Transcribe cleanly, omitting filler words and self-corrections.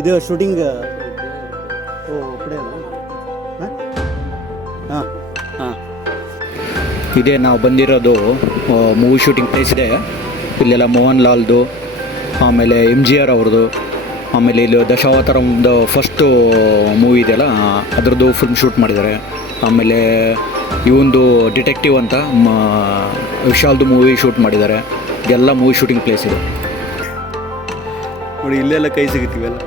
ಇದು ಶೂಟಿಂಗ್ ಓ ಕಡೆನಾ ಹಾಂ ಹಾಂ ಹಾಂ ಇದೇ ನಾವು ಬಂದಿರೋದು ಮೂವಿ ಶೂಟಿಂಗ್ ಪ್ಲೇಸ್ ಇದೆ. ಇಲ್ಲೆಲ್ಲ ಮೋಹನ್ ಲಾಲ್ದು, ಆಮೇಲೆ MGR ಅವ್ರದ್ದು, ಆಮೇಲೆ ಇಲ್ಲಿ ದಶಾವತಾರಮ್ದು ಫಸ್ಟು ಮೂವಿ ಇದೆಯಲ್ಲ ಅದರದ್ದು ಫಿಲ್ಮ್ ಶೂಟ್ ಮಾಡಿದ್ದಾರೆ. ಆಮೇಲೆ ಇವೊಂದು ಡಿಟೆಕ್ಟಿವ್ ಅಂತ ವಿಶಾಲ್ದು ಮೂವಿ ಶೂಟ್ ಮಾಡಿದ್ದಾರೆ. ಇದೆಲ್ಲ ಮೂವಿ ಶೂಟಿಂಗ್ ಪ್ಲೇಸ್ ಇದೆ ನೋಡಿ. ಇಲ್ಲೆಲ್ಲ ಕೈ ಸಿಗುತ್ತೀವಲ್ಲ.